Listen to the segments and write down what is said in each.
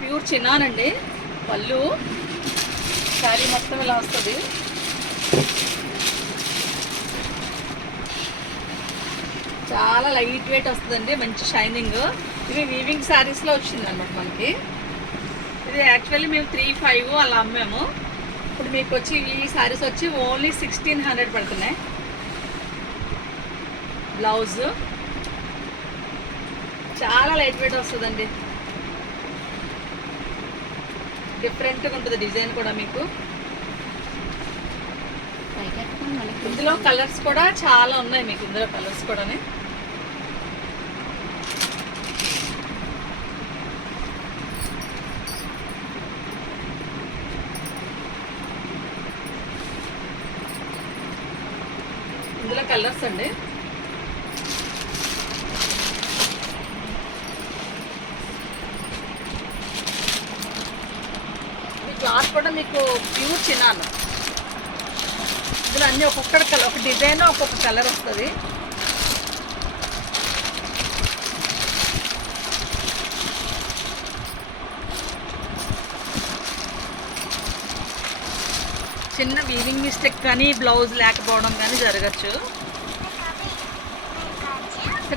Pure chinon అండి. పళ్ళు శారీ మొత్తం ఇలా వస్తుంది. చాలా లైట్ వెయిట్ వస్తుందండి, మంచి షైనింగ్. ఇది వీవింగ్ శారీస్లో వచ్చింది అనమాట మనకి. ఇది యాక్చువల్లీ మేము 3,500 అలా అమ్మాము. ఇప్పుడు మీకు వచ్చి ఈ శారీస్ వచ్చి ఓన్లీ 1,600 పడుతున్నాయి. బ్లౌజ్ చాలా లైట్ వెయిట్ వస్తుందండి, డిఫరెంట్గా ఉంటుంది డిజైన్ కూడా. మీకు ఇందులో కలర్స్ కూడా చాలా ఉన్నాయి, మీకు ఇందులో కలర్స్ కూడా. ఇందులో కలర్స్ అండి. క్లాత్ కూడా మీకు ప్యూర్ చినాన్. ఇందులో అన్నీ ఒక్కొక్క కలర్, ఒక డిజైన్ ఒక్కొక్క కలర్ వస్తుంది. చిన్న వీవింగ్ మిస్టేక్ కానీ బ్లౌజ్ లేకపోవడం కానీ జరగచ్చు.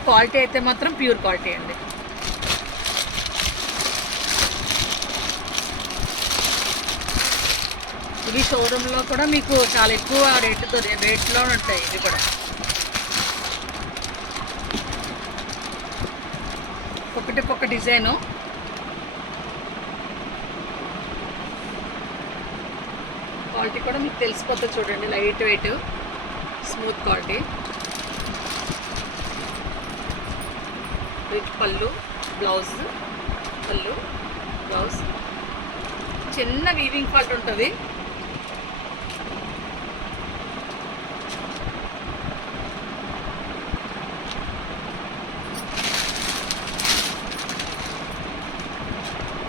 క్వాలిటీ అయితే మాత్రం ప్యూర్ క్వాలిటీ అండి. ఇవి షోరూంలో కూడా మీకు చాలా ఎక్కువ రేట్లో ఉంటాయి. ఇవి కూడా ఒక్కొక్క డిజైను. క్వాలిటీ కూడా మీకు తెలిసిపోతుంది చూడండి, light weight smooth quality. With పళ్ళు బ్లౌజ్, పళ్ళు బ్లౌజ్ చిన్న వీవింగ్ ఫాల్ట్ ఉంటుంది.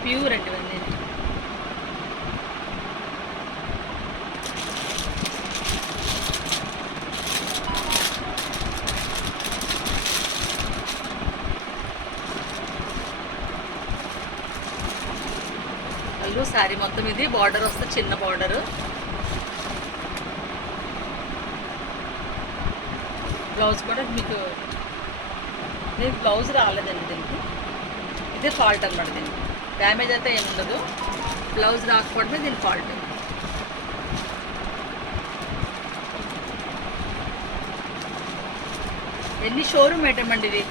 ప్యూర్ అండి ఇవన్నీ. పళ్ళు శారీ మొత్తం ఇది బార్డర్ వస్తే చిన్న బార్డరు. బ్లౌజ్ కూడా మీకు బ్లౌజ్ రాలేదండి దీనికి. ఇదే ఫాల్ట్ అనమాట. దీనికి డ్యామేజ్ అయితే ఏమి ఉండదు, బ్లౌజ్ రాకపోవడమే దీని ఫాల్ట్. ఎన్ని షోరూమ్ ఐటమ్ అండి ఇది.